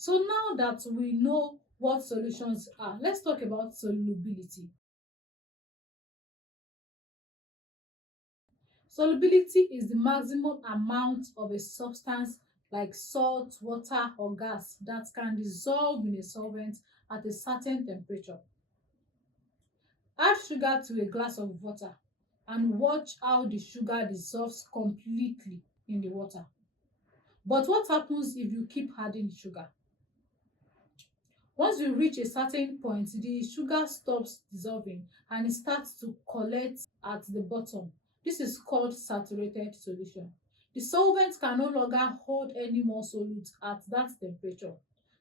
So now that we know what solutions are, let's talk about solubility. Solubility is the maximum amount of a substance like salt, water, or gas that can dissolve in a solvent at a certain temperature. Add sugar to a glass of water and watch how the sugar dissolves completely in the water. But what happens if you keep adding sugar? Once you reach a certain point, the sugar stops dissolving and it starts to collect at the bottom. This is called saturated solution. The solvent can no longer hold any more solute at that temperature.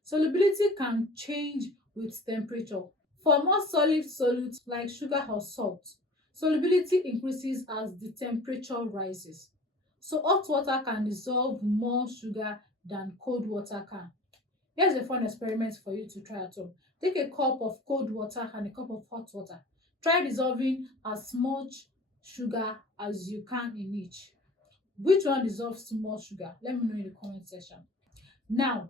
Solubility can change with temperature. For more solid solutes like sugar or salt, solubility increases as the temperature rises. So hot water can dissolve more sugar than cold water can. Here's a fun experiment for you to try at home. Take a cup of cold water and a cup of hot water. Try dissolving as much sugar as you can in each. Which one dissolves more sugar? Let me know in the comment section. Now,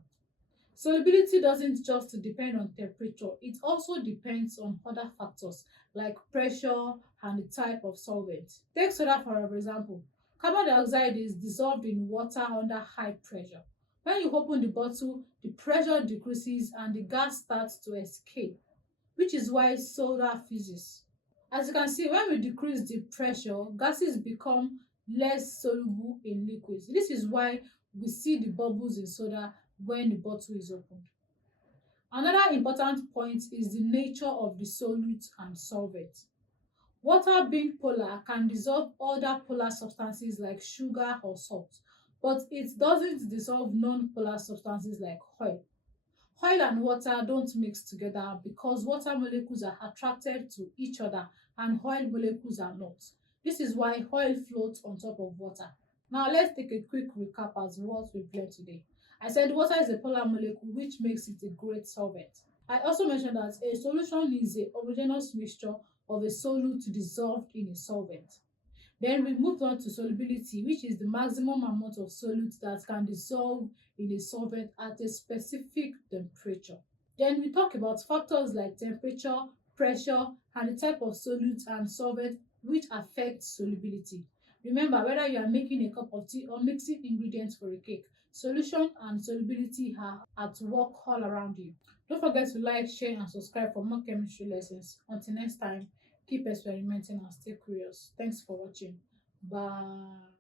solubility doesn't just depend on temperature, it also depends on other factors like pressure and the type of solvent. Take soda for example. Carbon dioxide is dissolved in water under high pressure. When you open the bottle, the pressure decreases and the gas starts to escape, which is why soda fizzes. As you can see, when we decrease the pressure, gases become less soluble in liquids. This is why we see the bubbles in soda when the bottle is opened. Another important point is the nature of the solute and solvent. Water being polar can dissolve other polar substances like sugar or salt, but it doesn't dissolve non-polar substances like oil. Oil and water don't mix together because water molecules are attracted to each other and oil molecules are not. This is why oil floats on top of water. Now let's take a quick recap as what we've learned today. I said water is a polar molecule which makes it a great solvent. I also mentioned that a solution is a homogeneous mixture of a solute dissolved in a solvent. Then we moved on to solubility, which is the maximum amount of solute that can dissolve in a solvent at a specific temperature. Then we talk about factors like temperature, pressure, and the type of solute and solvent which affect solubility. Remember, whether you are making a cup of tea or mixing ingredients for a cake, solution and solubility are at work all around you. Don't forget to like, share, and subscribe for more chemistry lessons. Until next time, keep experimenting and stay curious. Thanks for watching. Bye.